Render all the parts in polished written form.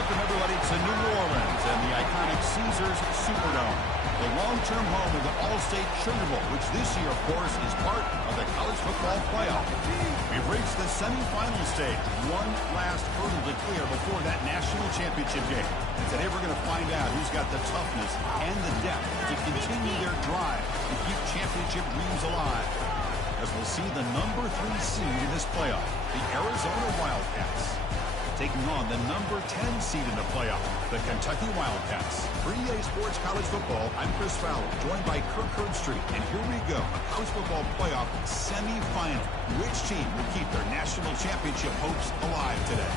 Welcome, everybody, to New Orleans and the iconic Caesars Superdome, the long-term home of the All-State Sugar Bowl, which this year, of course, is part of the college football playoff. We've reached the semifinal stage. One last hurdle to clear before that national championship game. And today we're going to find out who's got the toughness and the depth to continue their drive to keep championship dreams alive. As we'll see the number 3 seed in this playoff, the Arizona Wildcats, taking on the number 10 seed in the playoff, the Kentucky Wildcats. For EA Sports College Football, I'm Chris Fowler, joined by Kirk Herbstreit. And here we go, a college football playoff semifinal. Which team will keep their national championship hopes alive today?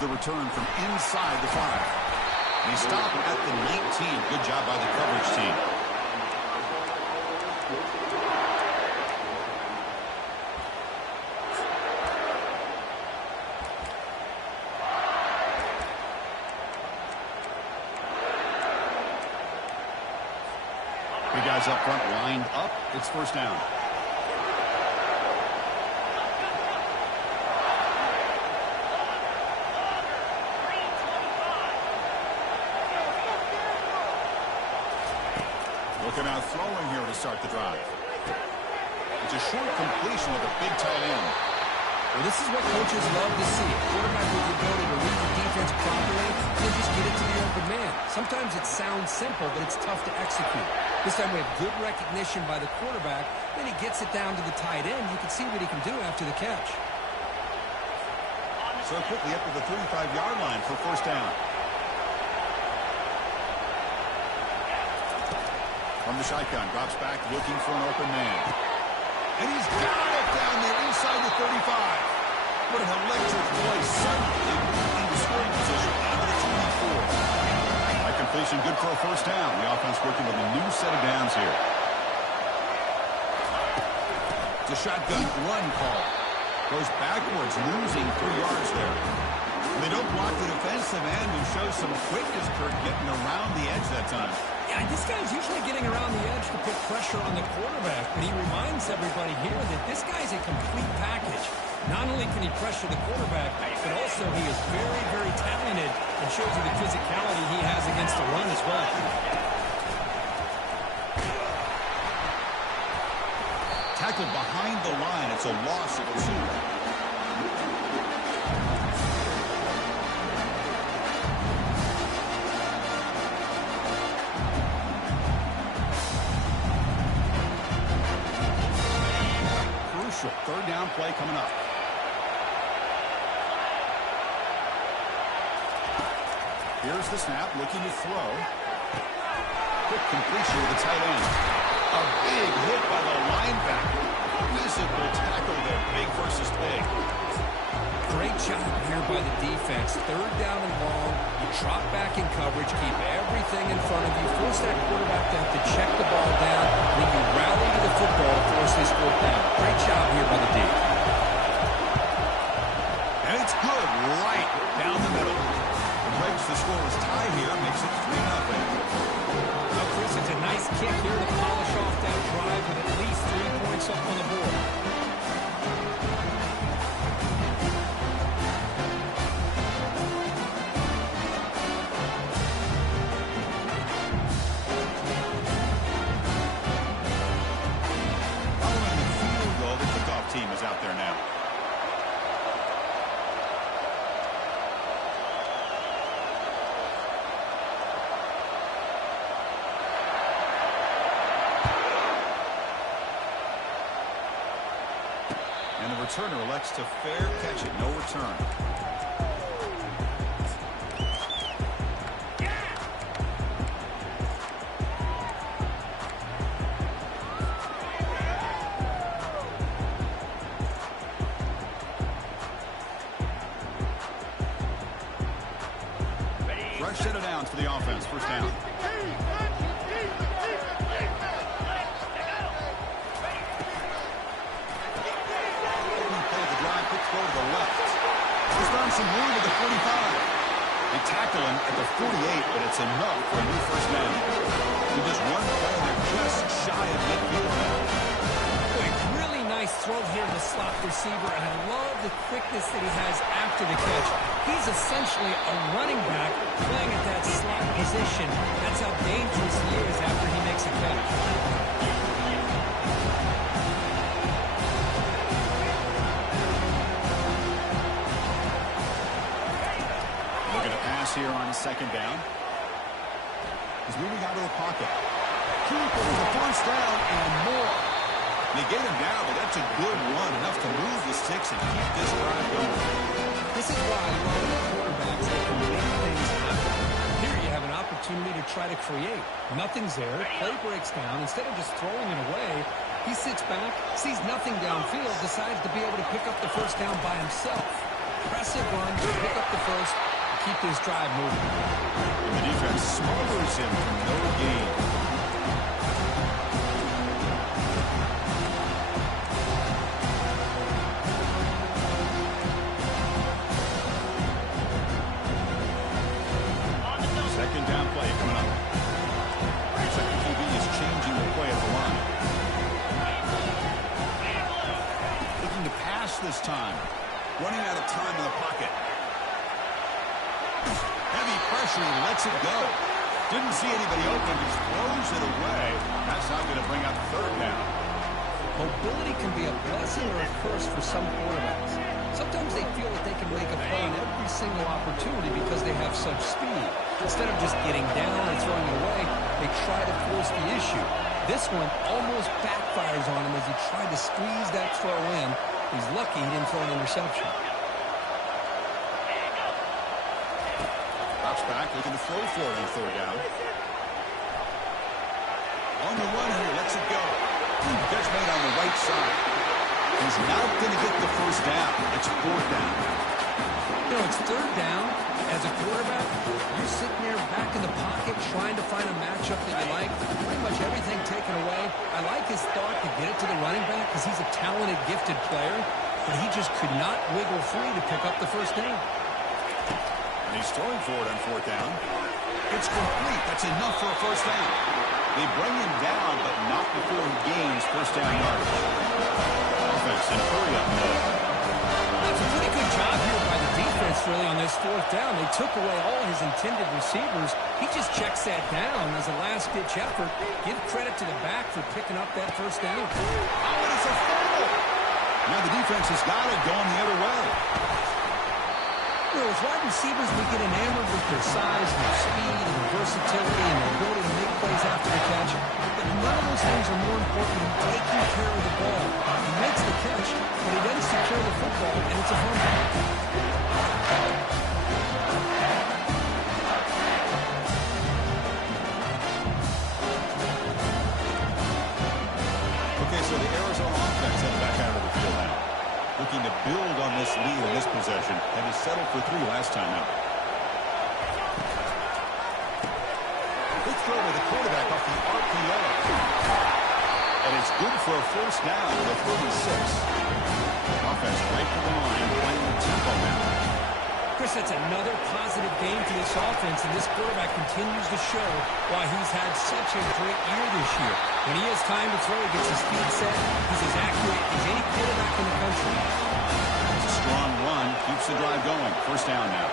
The return from inside the 5. They stop at the 19. Good job by the coverage team. Big guys up front lined up. It's first down. Looking out throwing here to start the drive. It's a short completion with a big tight end. Well, this is what coaches love to see. A quarterback with the ability to read the defense properly and just get it to the open man. Sometimes it sounds simple, but it's tough to execute. This time we have good recognition by the quarterback. Then he gets it down to the tight end. You can see what he can do after the catch. So quickly up to the 35-yard line for first down. From the shotgun, drops back, looking for an open man. And he's got it down there inside the 35. What an electric play. Suddenly into scoring position down to the 24. That completion good for a first down. The offense working with a new set of downs here. It's a shotgun run call. Goes backwards, losing 3 yards there. They don't block the defensive end and show some quickness, Kirk, getting around the edge that time. Yeah, this guy's usually getting around the edge to put pressure on the quarterback, but he reminds everybody here that this guy's a complete package. Not only can he pressure the quarterback, but also he is very, very talented and shows you the physicality he has against the run as well. Tackled behind the line. It's a loss of 2. Third down play coming up. Here's the snap, looking to throw. Quick completion with the tight end. A big hit by the linebacker. Physical tackle there, big versus big. Great job here by the defense. Third down and long. You drop back in coverage, keep everything in front of you, force that quarterback to have to check the ball down, then you rally to the football to force this fourth down. Great job here by the D. And it's good right down the middle. It breaks the scoreless tie here, makes it 3-0. Now, Chris, it's a nice kick here to polish off that drive with at least 3 points up on the board. Team is out there now. And the returner elects to fair catch it. No return. Short set of downs for the offense. First down. Quick throw to the left. He's found some room at the 45. They tackle him at the 48, but it's enough for a new first down. With just one play, they're just shy of midfield now. Boy, really nice throw here to the slot receiver, and I love the quickness that he has after the catch. He's essentially a running back playing at that slot position. That's how dangerous he is after he makes a catch. Here on second down. He's moving out of the pocket. Keep it the first down and more. They get him down, but that's a good run, enough to move the sticks and keep this drive going. This is why I love the quarterbacks that can make things happen. Here you have an opportunity to try to create. Nothing's there. Play breaks down. Instead of just throwing it away, he sits back, sees nothing downfield, decides to be able to pick up the first down by himself. Impressive run, pick up the first, keep this drive moving. And the defense smothers him for no gain. Second down play coming up. Second QB is changing the play at the line. Looking to pass this time. Running out of time in the pocket. Heavy pressure, he lets it go. Didn't see anybody open, just throws it away. That's not going to bring up third down. Mobility can be a blessing or a curse for some quarterbacks. Sometimes they feel that they can make a play on every single opportunity because they have such speed. Instead of just getting down and throwing it away, they try to force the issue. This one almost backfires on him as he tried to squeeze that throw in. He's lucky he didn't throw an interception. Back, looking to throw for it on third down. On the run here, lets it go. Catch made on the right side. He's not going to get the first down. It's fourth down. You know, it's third down. As a quarterback, you're sitting there back in the pocket trying to find a matchup that you like. Pretty much everything taken away. I like his thought to get it to the running back because he's a talented, gifted player, but he just could not wiggle free to pick up the first down. He's throwing for it on fourth down. It's complete. That's enough for a first down. They bring him down, but not before he gains first down yards. Offense in hurry-up mode. That's a pretty good job here by the defense, really, on this fourth down. They took away all his intended receivers. He just checks that down as a last-ditch effort. Give credit to the back for picking up that first down. Oh, and it's a fumble. Now the defense has got it going the other way. You know, as wide receivers, we get enamored with their size, their speed, and their versatility, and their ability to make plays after the catch. But none of those things are more important than taking care of the ball. He makes the catch, but he doesn't secure the football, and it's a fumble. Okay, so the Arizona offense headed back out of the field now. Looking to build on this lead in this possession. And he settled for 3 last time out. Good throw by the quarterback off the RPO. And it's good for a first down to the 36. Offense right to the line, playing the tempo now. Chris, that's another positive game for this offense, and this quarterback continues to show why he's had such a great year this year. When he has time to throw, he gets his feet set. He's as accurate as any quarterback in the country. It's a strong run, keeps the drive going. First down now.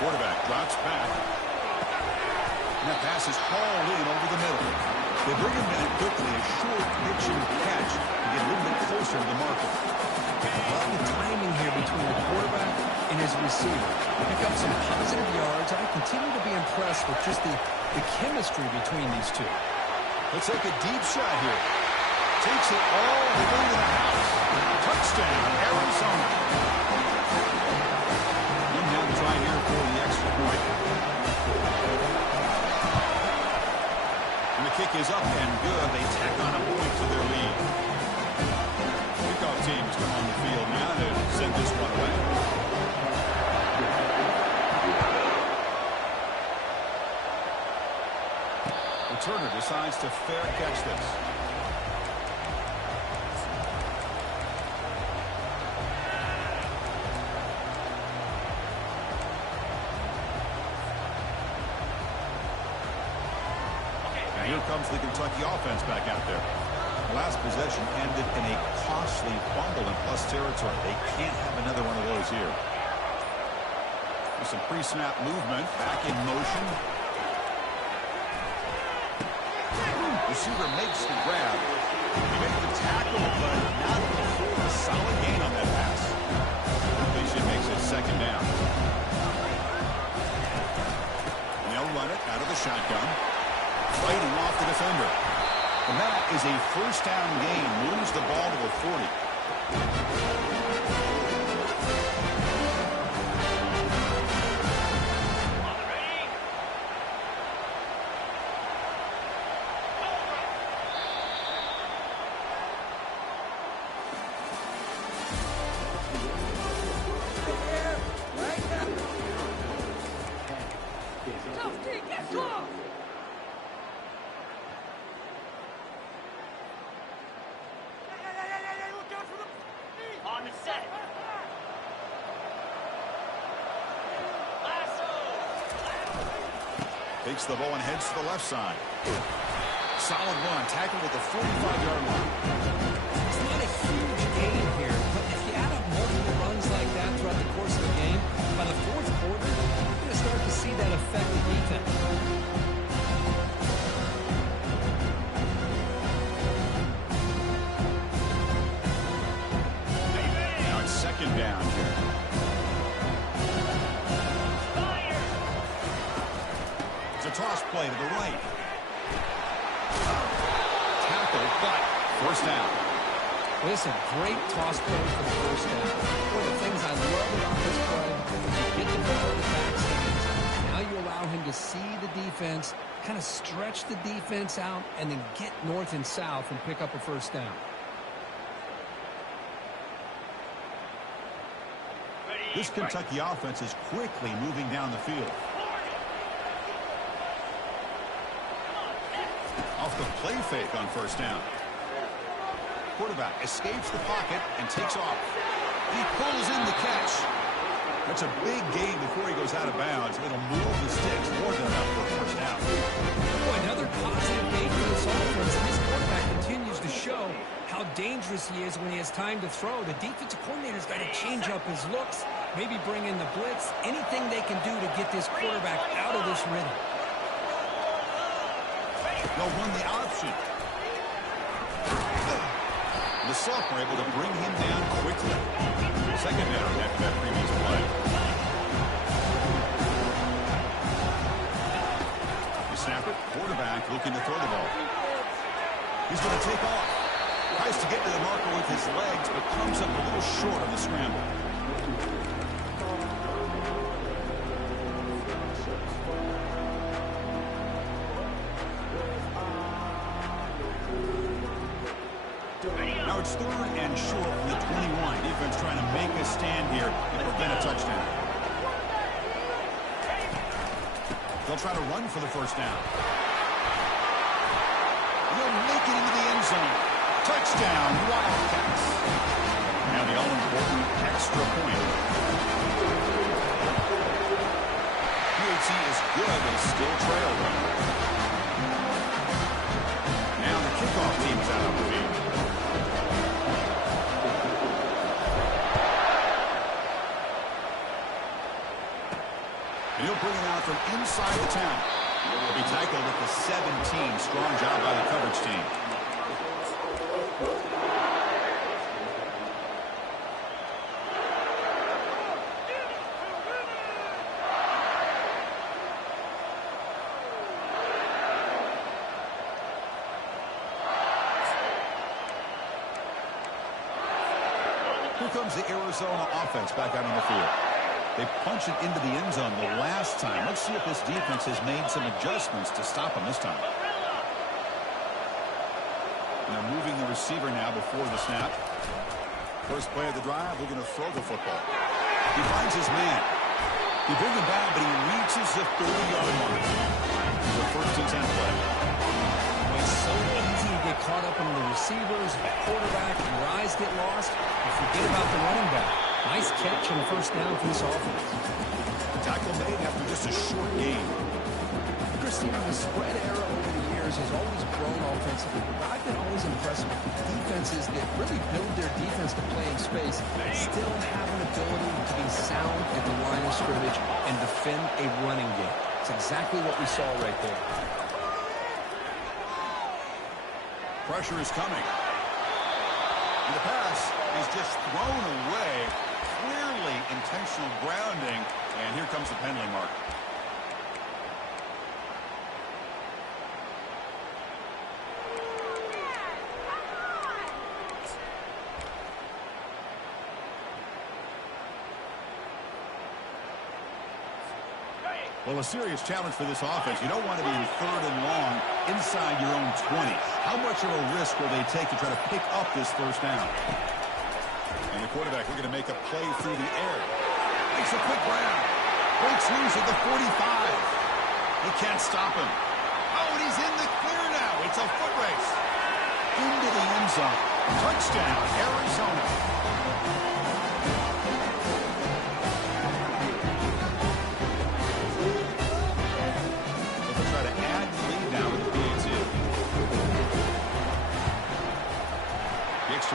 Quarterback drops back. And that pass is hauled in over the middle. They bring him down quickly, a short pitch and catch to get a little bit closer to the marker. I love the timing here between the quarterback and his receiver. Pick up some positive yards. I continue to be impressed with just the chemistry between these two. Let's take a deep shot here. Takes it all the way to the house. Touchdown, Arizona. Didn't have to try here for the extra point. And the kick is up and good. They tack on a point to their lead. Kickoff teams come on the field now to send this one away. returner decides to fair catch this. And here comes the Kentucky offense back out there. The last possession ended in a costly fumble in plus territory. They can't have another one of those here. There's some pre-snap movement, back in motion. Receiver makes the grab. He makes the tackle, but not before a solid gain on that pass. Completion makes it second down. And they'll run it out of the shotgun, fighting off the defender. And that is a first down gain. Moves the ball to the 40. Takes the ball and heads to the left side. Solid run, tackled at the 45-yard line. It's not a huge gain here, but if you add up multiple runs like that throughout the course of the game, by the fourth quarter, you're going to start to see that affect the defense. Now it's second down here. Toss play to the right. Tackle, but first down. Listen, great toss play for the first down. One of the things I love about this play is you get the ball in the back's hands. Now you allow him to see the defense, kind of stretch the defense out, and then get north and south and pick up a first down. This Kentucky offense is quickly moving down the field. Off the play fake on first down. Quarterback escapes the pocket and takes off. He pulls in the catch. That's a big gain before he goes out of bounds. It'll move the sticks more than enough for a first down. Boy, another positive gain for this offense. This quarterback continues to show how dangerous he is when he has time to throw. The defensive coordinator's got to change up his looks, maybe bring in the blitz, anything they can do to get this quarterback out of this rhythm. They'll run the option. The sophomore able to bring him down quickly. Second down after that previous play. The snapper, quarterback looking to throw the ball. He's going to take off. Tries to get to the marker with his legs, but comes up a little short on the scramble. Now it's third and short from the 21. Defense trying to make a stand here and prevent a touchdown. They'll try to run for the first down. They'll make it into the end zone. Touchdown, Wildcats. Now the all-important extra point. UAT is good and still trail. Now the kickoff team's out on the field. And he'll bring it out from inside the 10. He'll be tackled at the 17. Strong job by the coverage team. Here comes the Arizona offense back out on the field. They punch it into the end zone the last time. Let's see if this defense has made some adjustments to stop them this time. Now moving the receiver now before the snap. First play of the drive, we're going to throw the football. He finds his man. He brings him down, but he reaches the 30-yard mark. is a 1st-and-10 play. Well, it's so easy to get caught up in the receivers, the quarterback, and your eyes get lost. You forget about the running back. Nice catch and a 1st down for this offense. Tackle made after just a short game. Christine, the spread era over the years has always grown offensively, but I've been always impressed with defenses that really build their defense to play in space, still have an ability to be sound at the line of scrimmage and defend a running game. It's exactly what we saw right there. Pressure is coming. And the pass is just thrown away. Clearly intentional grounding. And here comes the penalty mark. Well, a serious challenge for this offense. You don't want to be in 3rd and long inside your own 20. How much of a risk will they take to try to pick up this 1st down? And the quarterback, we're going to make a play through the air. Makes a quick grab. Breaks loose at the 45. He can't stop him. Oh, and he's in the clear now. It's a foot race. Into the end zone. Touchdown, Arizona.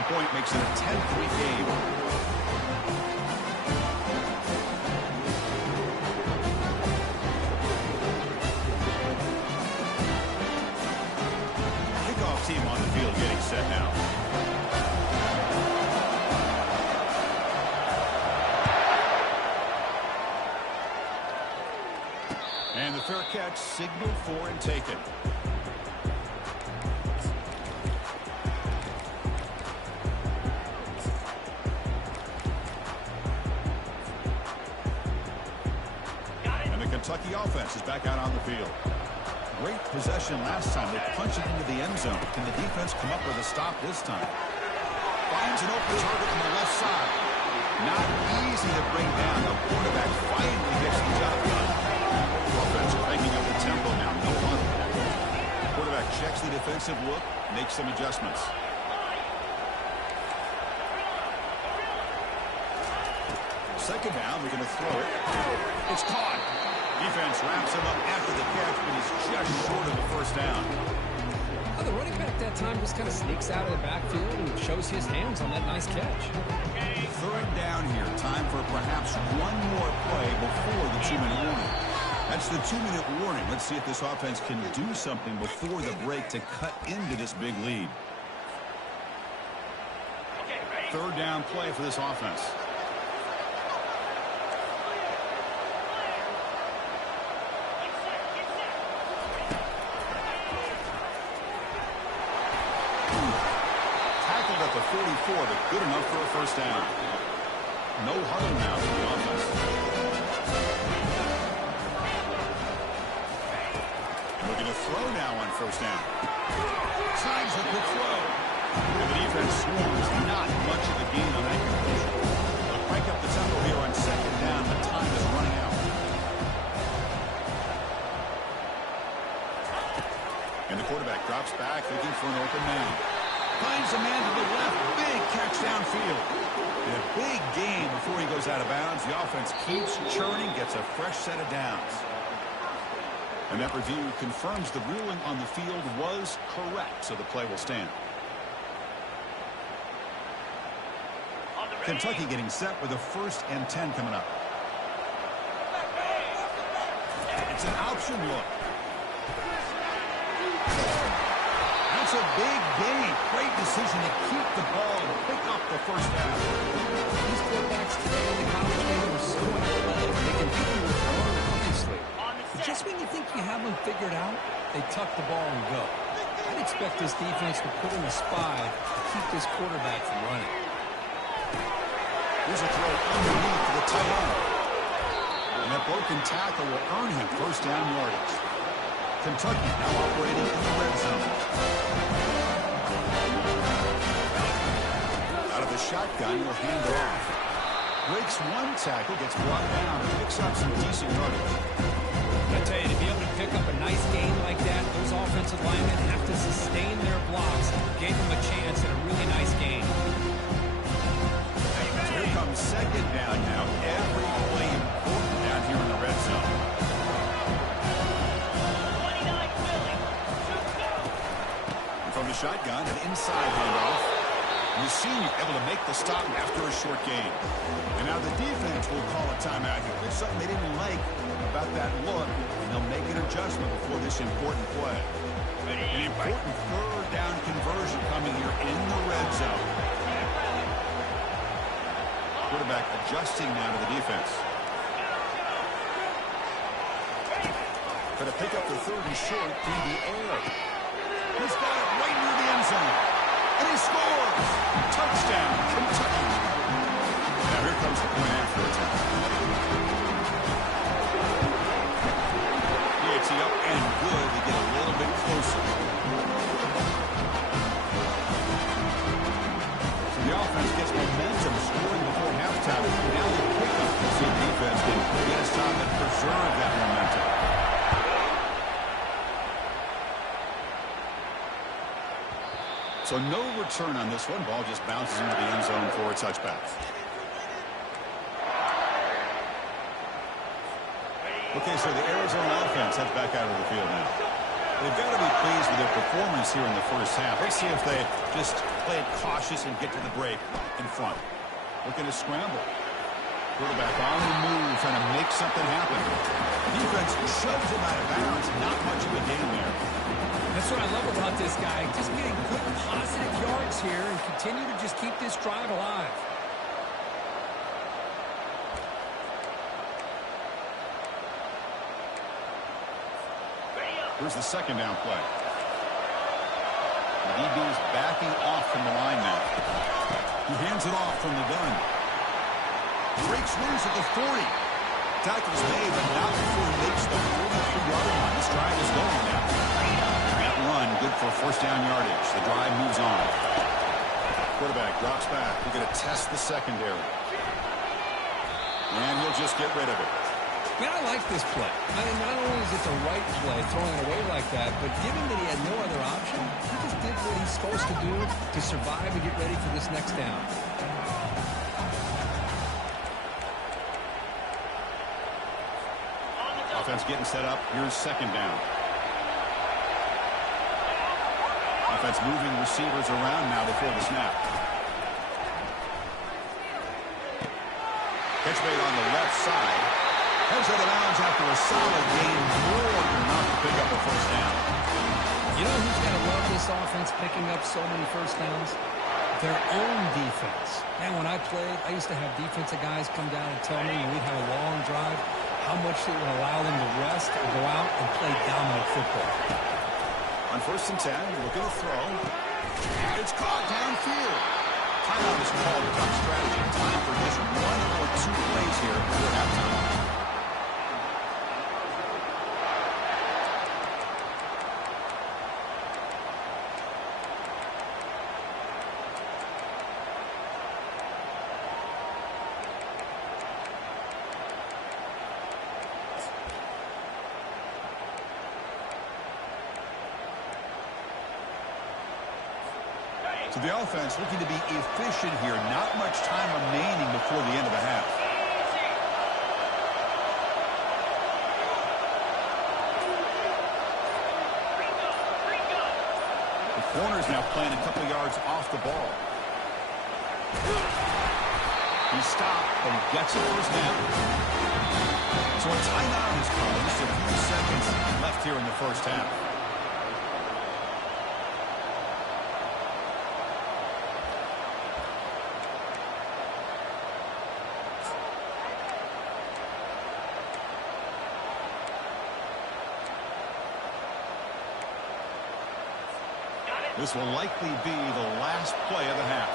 Point makes it a 10-3 game. Kickoff team on the field getting set now. And the fair catch signaled for and taken. Kentucky offense is back out on the field. Great possession last time. They punched it into the end zone. Can the defense come up with a stop this time? Finds an open target on the left side. Not easy to bring down. The quarterback finally gets the job done. Offense cranking up the tempo now. No huddle. Quarterback checks the defensive look, makes some adjustments. Second down, we're going to throw it. It's caught. Defense wraps him up after the catch, but he's just short of the 1st down. The running back that time just kind of sneaks out of the backfield and shows his hands on that nice catch. 3rd down here. Time for perhaps one more play before the 2-minute warning. That's the 2-minute warning. Let's see if this offense can do something before the break to cut into this big lead. 3rd down play for this offense. At the 44, but good enough for a 1st down. No huddle now for the offense. And looking to throw now on 1st down. Signs the quick throw. And the defense swarms. Not much of a gain on that completion. They'll crank up the tempo here on 2nd down. The time is running out. And the quarterback drops back looking for an open man. Finds a man to the left. Big catch downfield. And a big gain before he goes out of bounds. The offense keeps churning, gets a fresh set of downs. And that review confirms the ruling on the field was correct, so the play will stand. Kentucky getting set with a 1st and 10 coming up. It's an option look. That's a big gain. Great decision to keep the ball and pick up the 1st down. These quarterbacks today in the college game are so athletic. They can beat you with run, obviously. But just when you think you have them figured out, they tuck the ball and go. I'd expect this defense to put in a spy to keep this quarterback from running. Here's a throw underneath to the tight end. And that broken tackle will earn him 1st down yardage. Kentucky now operating in the red zone. Out of the shotgun, he'll hand it off. Breaks one tackle, gets brought down, and picks up some decent yardage. I tell you, to be able to pick up a nice gain like that, those offensive linemen have to sustain their blocks. Gave them a chance and a really nice gain. So here comes second down now. Every play important down here in the red zone. From the shotgun, an inside handoff. You see able to make the stop after a short gain. And now the defense will call a timeout here. There's something they didn't like about that look, and they'll make an adjustment before this important play. An important third down conversion coming here in the red zone. Quarterback adjusting now to the defense. Going to pick up the third and short through the air. He's got it right near the end zone. And he scores! Touchdown, Kentucky. Now here comes the point after attack. It's up and good to get a little bit closer. So the offense gets momentum scoring before halftime. Now the pickup. See the defense can get a stop and preserve that momentum. So no return on this one. Ball just bounces into the end zone for a touchback. Okay, so the Arizona offense heads back out of the field now. They've got to be pleased with their performance here in the first half. Let's see if they just play it cautious and get to the break in front. Looking to scramble. Quarterback on the move, trying to make something happen. Defense shoves him out of bounds. Not much of a gain there. That's what I love about this guy. Just getting good, positive yards here and continue to just keep this drive alive. Here's the second down play. The DB's backing off from the line now. He hands it off from the gun. Breaks loose at the 40. Tackle's made, but not before he makes the 43-yard line. This drive is going now. That run, good for first down yardage. The drive moves on. Quarterback drops back. We're going to test the secondary. And he'll just get rid of it. Man, I like this play. I mean, not only is it the right play, throwing it away like that, but given that he had no other option, he just did what he's supposed to do to survive and get ready for this next down. Offense getting set up. Here's second down. Offense moving receivers around now before the snap. Catch made on the left side. Heads out of bounds after a solid gain, more than enough to pick up a first down. You know who's got to love this offense picking up so many first downs? Their own defense. Man, when I played, I used to have defensive guys come down and tell me when we'd have a long drive how much it would allow them to rest or go out and play dominant football. On first and 10, looking to throw. It's caught downfield. Timeout is called. Tough strategy. Time for just one or two plays here before halftime. So the offense looking to be efficient here. Not much time remaining before the end of the half. The corner's now playing a couple yards off the ball. He stopped, but he gets it first down. So a timeout is called. Just a few seconds left here in the first half. This will likely be the last play of the half.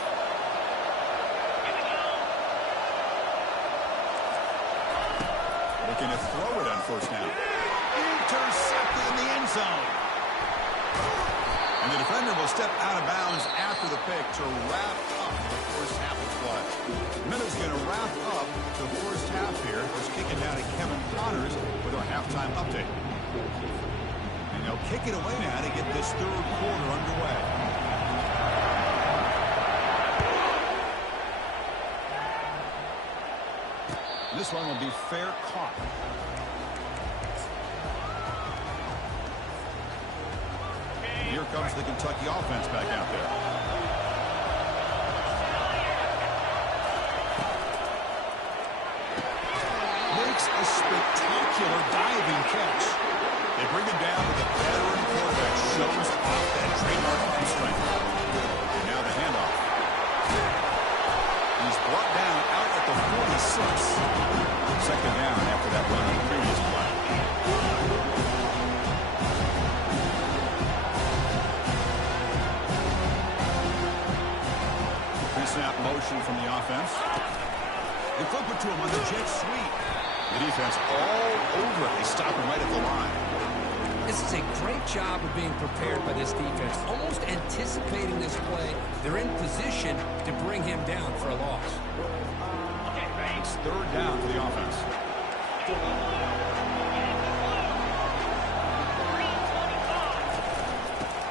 Looking to throw it on first down. Intercepted in the end zone. And the defender will step out of bounds after the pick to wrap up the first half of play. Minutes going to wrap up the first half here. Just kicking down to Kevin Connors with our halftime update. They'll kick it away now to get this third quarter underway. This one will be fair caught. Here comes the Kentucky offense back out there. Makes a spectacular diving catch. They bring him down with a veteran quarterback. Shows off that trademark arm strength. And now the handoff. He's brought down out at the 46. Second down after that run on the previous play. Pre-snap motion from the offense. They flip it to him on the jet sweep. The defense all over it. They stop him right at the line. This is a great job of being prepared by this defense, almost anticipating this play. They're in position to bring him down for a loss. It's third down for the offense.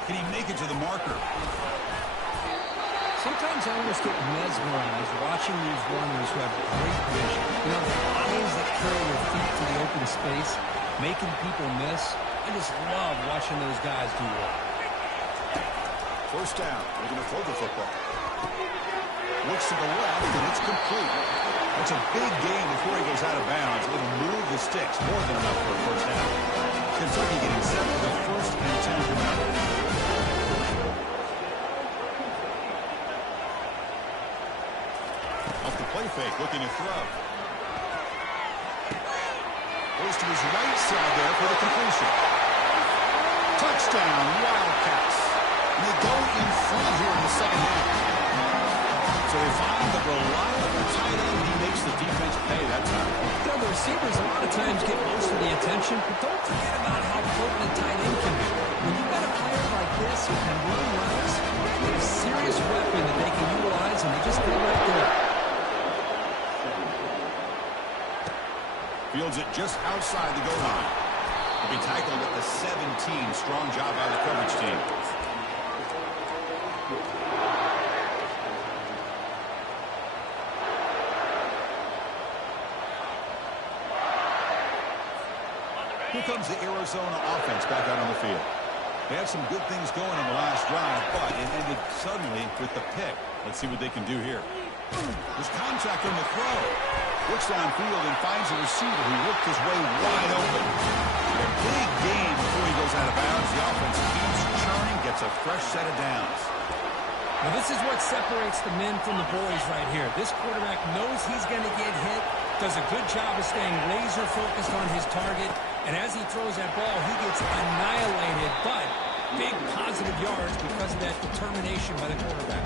Can he make it to the marker? Sometimes I almost get mesmerized watching these runners who have great vision. You know, the eyes that carry their feet to the open space, making people miss. I just love watching those guys do well. First down. They're going to throw the football. Looks to the left, and it's complete. That's a big gain before he goes out of bounds. It'll move the sticks. More than enough for a first down. Kentucky getting set for the 1st and 10 from now. Off the play fake, looking to throw. Goes to his right side there for the completion. Touchdown, Wildcats. And they go in front here in the second half. So they find the reliable tight end. He makes the defense pay that time. You know, the receivers a lot of times get most of the attention, but don't forget about how potent a tight end can be. When you've got a player like this who can run routes, they're a serious weapon that they can utilize, and they just go right there. Fields it just outside the goal line. He'll be tackled at the 17. Strong job by the coverage team. Here comes the Arizona offense back out on the field. They had some good things going on the last drive, but it ended suddenly with the pick. Let's see what they can do here. There's contact on the throw. Looks downfield and finds a receiver who worked his way wide open. A big gain before he goes out of bounds. The offense keeps churning, gets a fresh set of downs. Now, this is what separates the men from the boys right here. This quarterback knows he's going to get hit, does a good job of staying laser-focused on his target, and as he throws that ball, he gets annihilated, but big positive yards because of that determination by the quarterback.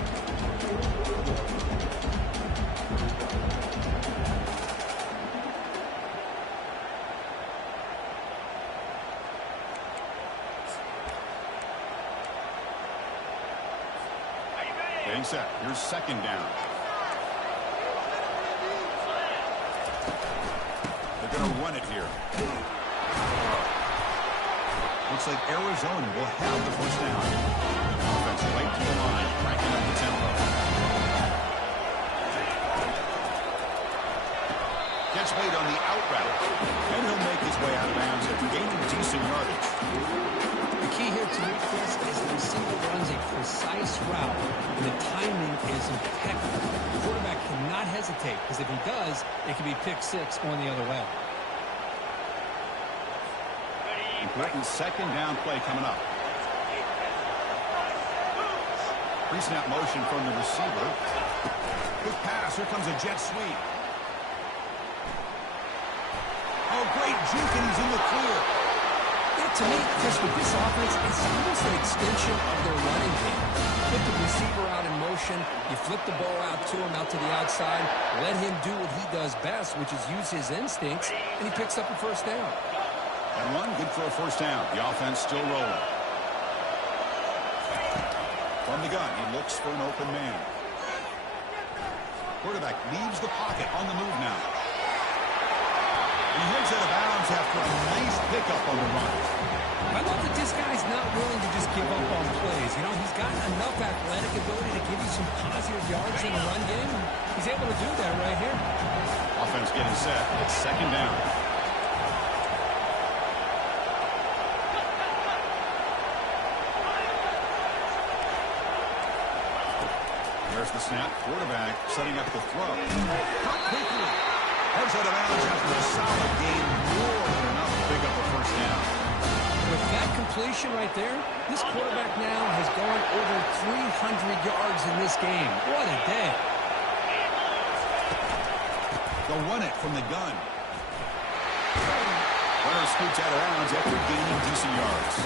Getting set. Here's second down. They're going to run it here. Looks like Arizona will have the first down. Offense right to the line, cranking up the tempo. Gets made on the out route, and he'll make his way out of bounds after gaining decent yardage. The key here to me, Chris, is the receiver runs a precise route, and the timing is impeccable. The quarterback cannot hesitate, because if he does, it could be pick six going the other way. Important second down play coming up. Pre-snap motion from the receiver. Quick pass. Here comes a jet sweep. Oh, great juke, and he's in the clear. Yeah, to me, Chris, with this offense, it's almost an extension of their running game. Put the receiver out in motion. You flip the ball out to him, out to the outside. Let him do what he does best, which is use his instincts, and he picks up a first down. And one, good for a first down. The offense still rolling. From the gun, he looks for an open man. Quarterback leaves the pocket on the move now. He heads out of bounds after a nice pickup on the run. I love that this guy's not willing to just give up on plays. You know, he's got enough athletic ability to give you some positive yards in the run game. He's able to do that right here. Offense getting set. It's second down. There's the snap. Quarterback setting up the throw. Caught quickly. Heads out of bounds after a solid game. More than enough to pick up the first down. With that completion right there, this quarterback now has gone over 300 yards in this game. What a day. They'll run it from the gun. Runner scoots out of bounds after gaining decent yards.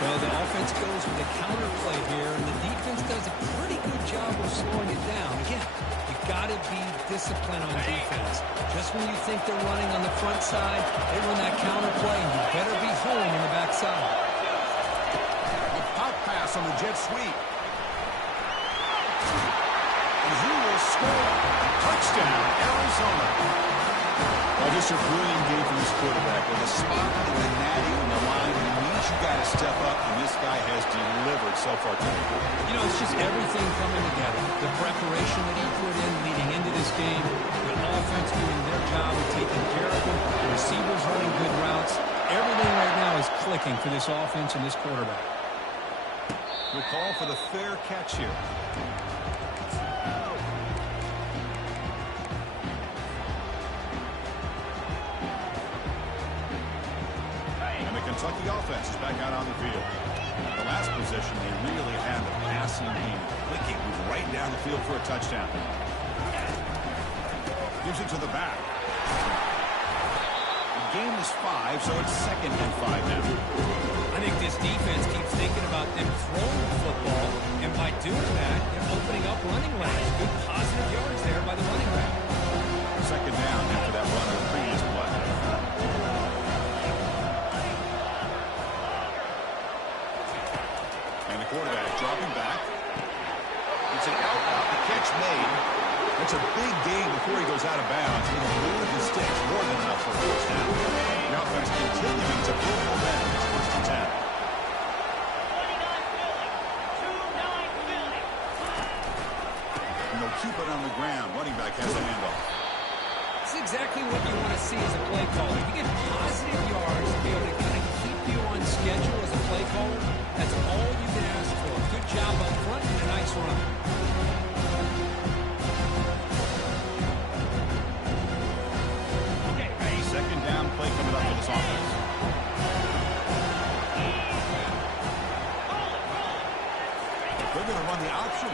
Well, the offense goes with a counter play here, and the defense does a pretty good job of slowing it down. Again, you've got to be disciplined on defense. Just when you think they're running on the front side, they run that counter play, and you better be home in the backside. A pop pass on the jet sweep. And he will score. Touchdown, Arizona. Well, just a brilliant game from this quarterback. With a spot in the natty on the line, it means you got to step up, and this guy has delivered so far today. You know, it's just everything coming together. The preparation that he put in leading into this game, the offense doing their job of taking care of him, the receivers running good routes. Everything right now is clicking for this offense and this quarterback. We'll call for the fair catch here. Kentucky offense is back out on the field. The last possession, they really had the passing game clicking, moved right down the field for a touchdown. Gives it to the back. The game is 5, so it's 2nd and 5 now. I think this defense keeps thinking about them throwing the football, and by doing that, they're opening up running lanes. Good positive yards there by the running back. 2nd down after that run of the previous play. Quarterback dropping back. It's an out route. The catch made. That's a big gain before he goes out of bounds. It'll move the sticks more than enough for a first down. The offense continuing to build momentum. It's 1st and 10. And they'll keep it on the ground. Running back has a handoff. This is exactly what you want to see as a play caller. You get positive yards to be able to kind of keep you on schedule as a play caller. That's all you can ask for. Good job up front and a nice run. Okay, a 2nd down play coming up for this offense. They're going to run the option.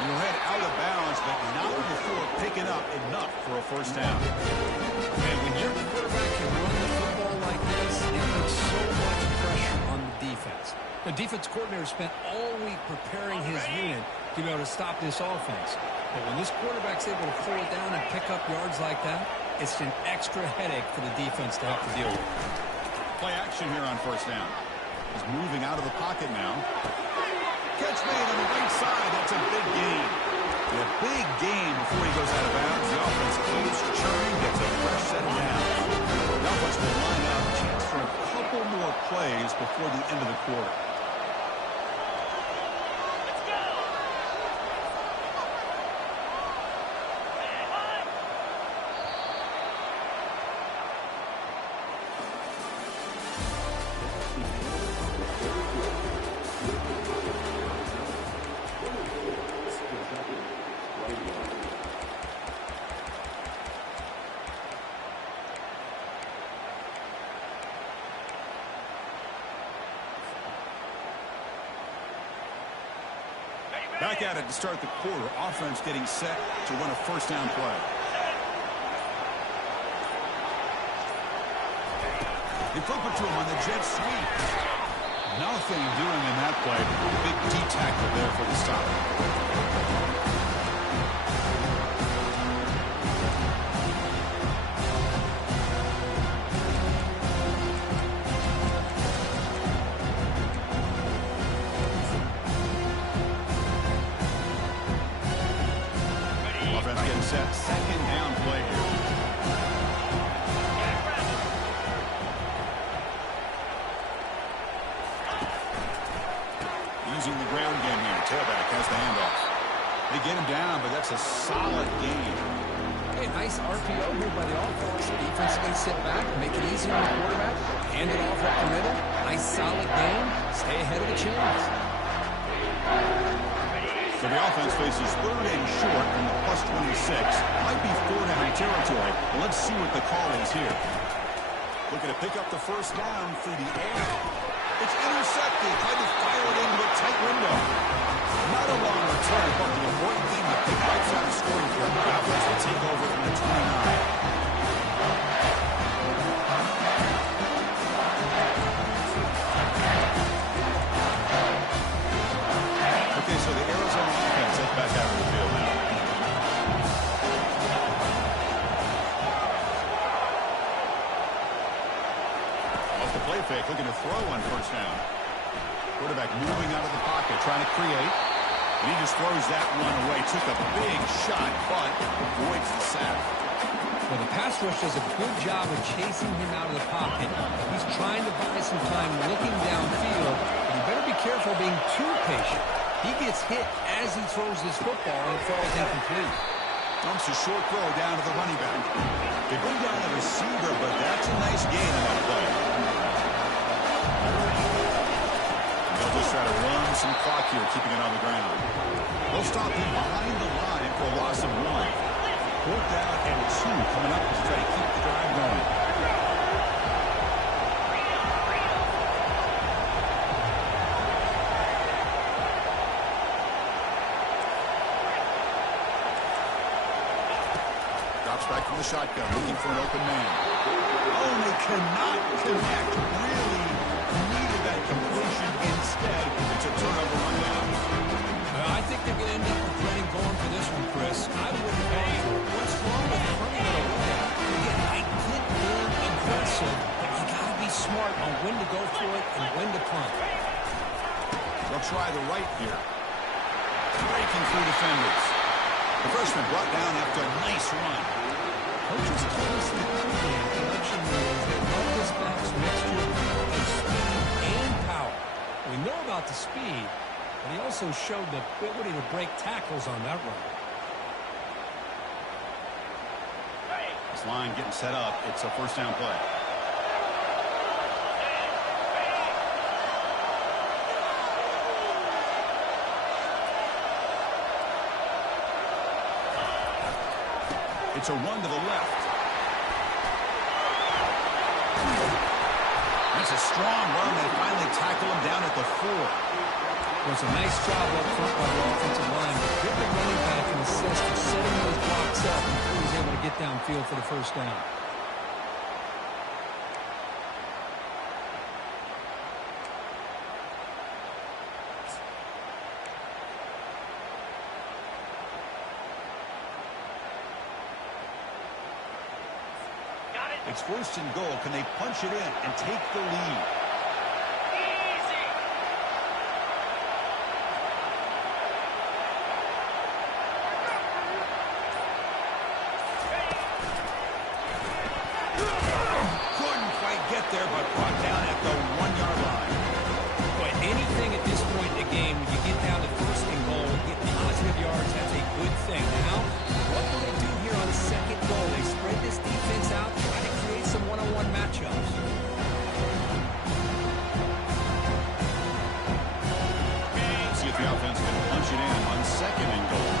He'll head out of bounds, but not before picking up enough for a first down. And when your quarterback can run the football like this, it puts so much pressure on the defense. The defense coordinator spent all week preparing his unit to be able to stop this offense. But when this quarterback's able to pull it down and pick up yards like that, it's an extra headache for the defense to have to deal with. Play action here on first down. He's moving out of the pocket now. Catch made on the right side. That's a big gain. A big gain before he goes out of bounds. The offense keeps churning, gets a fresh set of downs. The offense will line up. Chance for a couple more plays before the end of the quarter. Back at it to start the quarter. Offense getting set to run a first down play. They flip it to him on the jet sweep. Nothing doing in that play. Big D-tackle there for the stop. Set second down play here. Using the ground game here. Tailback has the handoff. They get him down, but that's a solid gain. Okay, nice RPO move by the offense. Defense is going to sit back, make it easy on the quarterback, hand it off up the middle. Nice solid gain. Stay ahead of the chains. So the offense faces third and short from the +26. Might be four down territory. Well, let's see what the call is here. Looking to pick up the first down through the air. It's intercepted. Tried to fire it into a tight window. Not a long return, but the important thing is the wipes out of scoring for the offense will take over from the 29. Okay, so the Arizona offense is back out of the field now. Off the play fake, looking to throw on first down. Quarterback moving out of the pocket, trying to create. And he just throws that one away. Took a big shot, but avoids the sack. Well, the pass rush does a good job of chasing him out of the pocket. He's trying to buy some time looking downfield. But you better be careful being too patient. He gets hit as he throws this football and it falls incomplete. Dumps a short throw down to the running back. They bring down the receiver, but that's a nice gain on that play. They'll just try to run some clock here, keeping it on the ground. They'll stop him behind the line for a loss of 1. 4th down and 2 coming up to try to keep the drive going. Drops back from the shotgun, looking for an open man. Oh, they cannot connect. Really needed that completion. Instead, it's a turnover run down. I think they're going to end up regretting going for this one, Chris. I wouldn't have gone for it. What's wrong with running it away? Again, I get being aggressive, but you got to be smart on when to go for it and when to punt. They'll try the right here. Breaking through defenders. The freshman brought down after a nice run. Coaches told us in the pregame production meetings they love this back's mixture of speed and power. We know about the speed, but he also showed the ability to break tackles on that run. This line getting set up. It's a first down play. It's a run to the left. That's a strong run. They finally tackle him down at the 4. It was a nice job up front by the offensive line. Give the running back an assist for setting those blocks up before he was able to get downfield for the first down. It's 1st and goal. Can they punch it in and take the lead? Couldn't quite get there, but brought down at the 1-yard line. Boy, anything at this point in the game, when you get down to 1st and goal, get positive yards, that's a good thing. Now, what will they do here on 2nd goal? They spread this defense out, try to create some one-on-one matchups. See if the offense can punch it in on 2nd and goal.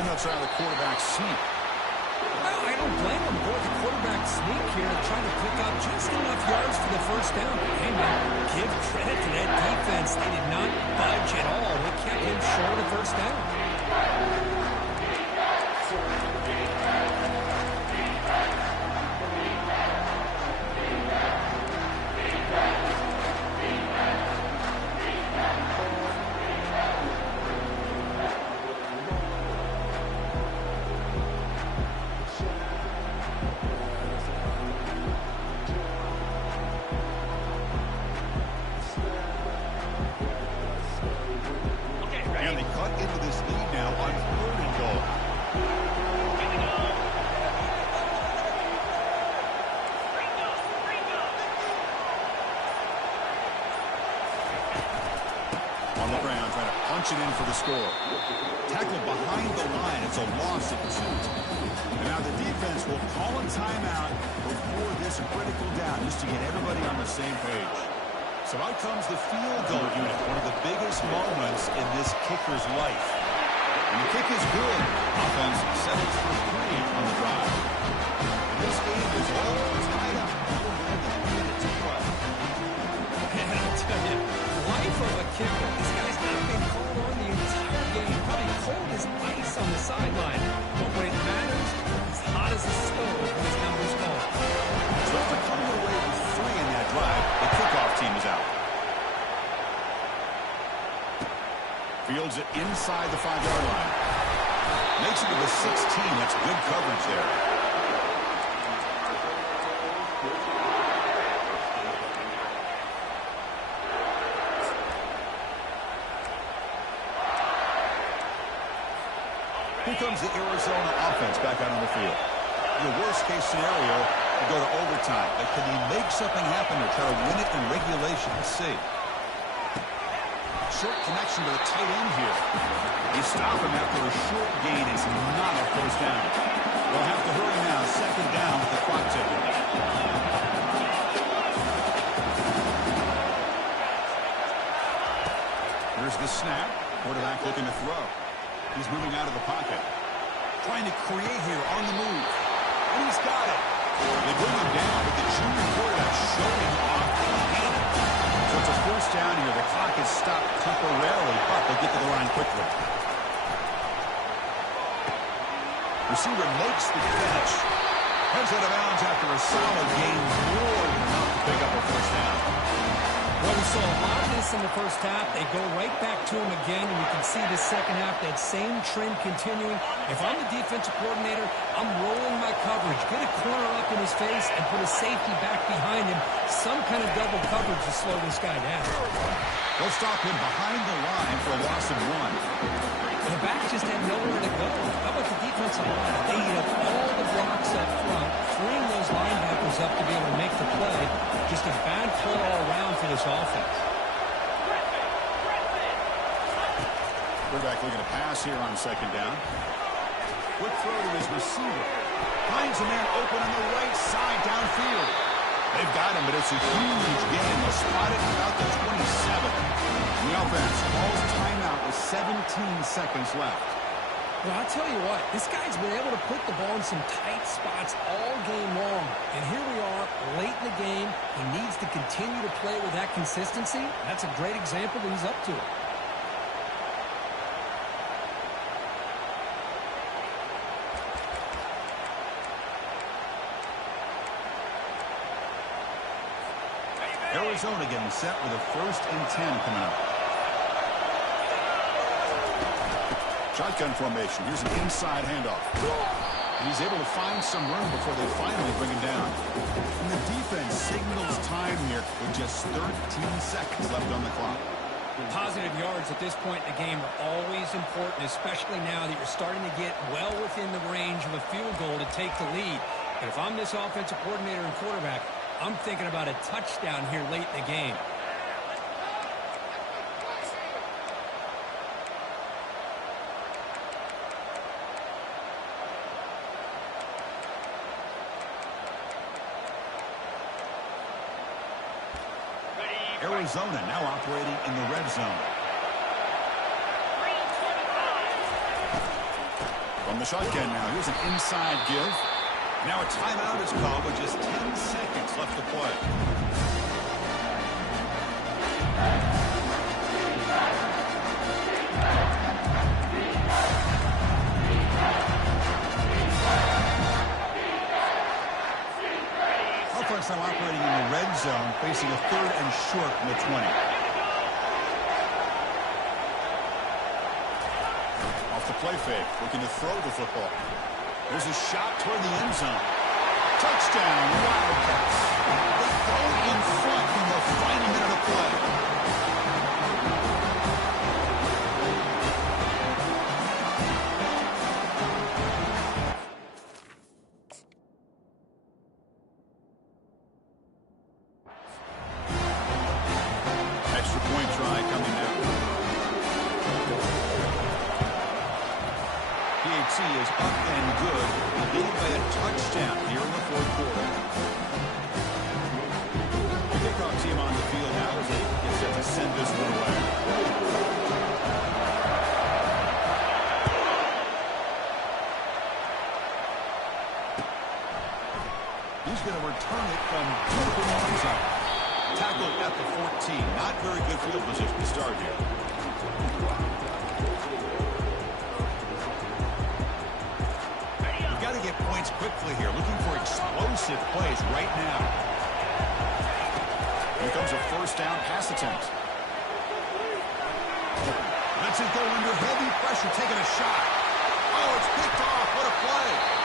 And they'll try the quarterback sneak. Well, I don't blame them for the quarterback sneak here to try to pick up just enough yards for the first down. Hey, man, give credit to that defense. They did not budge at all. They kept him short of first down. And they cut into this lead now on 3rd punch it in for the score. Tackle behind the line. It's a loss of 2. And now the defense will call a timeout before this critical down, just to get everybody on the same page. So out comes the field goal unit, one of the biggest moments in this kicker's life. And the kick is good. Offense settles for 3 on the drive. And this game is all tied up. We'll have a minute to play. And I'll tell you, life of a kicker. This guy's not been called on the entire game. Probably cold as ice on the sideline. But when it matters, he's hot as a stove when his number's called. So after coming away with 3 in that drive, the kickoff team is out. Fields it inside the 5-yard line. Makes it to the 16. That's good coverage there. Here comes the Arizona offense back out on the field. Your worst-case scenario, you go to overtime. But can he make something happen or try to win it in regulation? Let's see. Short connection to the tight end here. You stop him after a short gain. It's not a first down. They'll have to hurry now. 2nd down with the clock ticking. Here's the snap. Quarterback looking to throw. He's moving out of the pocket. Trying to create here on the move. And he's got it. They bring him down, but the junior quarterback showing off the hand. So it's a first down here. The clock is stopped temporarily, but they get to the line quickly. Receiver makes the catch. Heads out of bounds after a solid gain. More than enough to pick up a first down. Well, we saw a lot of this in the first half. They go right back to him again, and we can see the second half, that same trend continuing. If I'm the defensive coordinator, I'm rolling my coverage. Get a corner up in his face and put a safety back behind him. Some kind of double coverage to slow this guy down. They'll stop him behind the line for a loss of 1. The back just had nowhere to go. How about the defensive line? They eat up all the blocks up front, freeing those linebackers up to be able to make the play. Just a bad play all around for this offense. Quarterback looking to pass here on 2nd down. Quick throw to his receiver. Finds a man open on the right side downfield. They've got him, but it's a huge gain. They'll spot it about the 27. The offense calls timeout with 17 seconds left. Well, I'll tell you what, this guy's been able to put the ball in some tight spots all game long. And here we are, late in the game. He needs to continue to play with that consistency. That's a great example that he's up to it. Arizona getting set with a 1st and 10 coming up. Shotgun formation. Here's an inside handoff. He's able to find some room before they finally bring him down. And the defense signals time here with just 13 seconds left on the clock. Positive yards at this point in the game are always important, especially now that you're starting to get well within the range of a field goal to take the lead. But if I'm this offensive coordinator and quarterback, I'm thinking about a touchdown here late in the game. Arizona now operating in the red zone. From the shotgun now, here's an inside give. Now a timeout is called with just 10 seconds left to play. Offense now operating in the red zone, facing a 3rd and short from the 20. Off the play fake, looking to throw the football. There's a shot toward the end zone. Touchdown, Wildcats. They go in front in the final minute of play. efficiency is up and good. They lead by a touchdown here in the fourth quarter. The kickoff team on the field now as they get set to send this one away. He's going to return it from beautiful onside. Tackled at the 14. Not very good field position to start here. We've got to get points quickly here. Looking for explosive plays right now. Here comes a first down pass attempt. Lets it go under heavy pressure, taking a shot. Oh, it's picked off. What a play.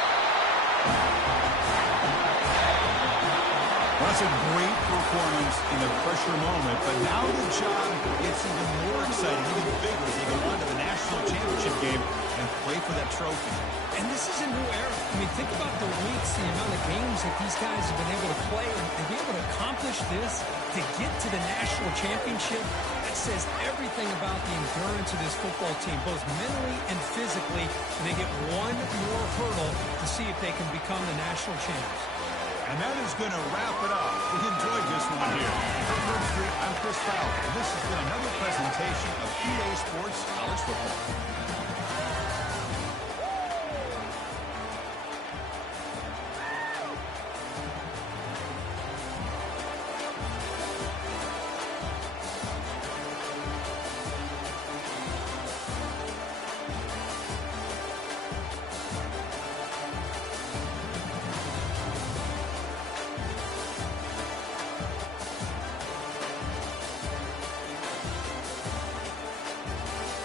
That's a great performance in the pressure moment, but now the job gets even more exciting, even bigger as they go on to the national championship game and play for that trophy. And this is a new era. I mean, think about the weeks, the amount of games that these guys have been able to play and be able to accomplish this, to get to the national championship. That says everything about the endurance of this football team, both mentally and physically. And they get one more hurdle to see if they can become the national champs. And that is going to wrap it up. We enjoyed this one here. From Third Street, I'm Chris Fowler, and this has been another presentation of EA Sports College Football.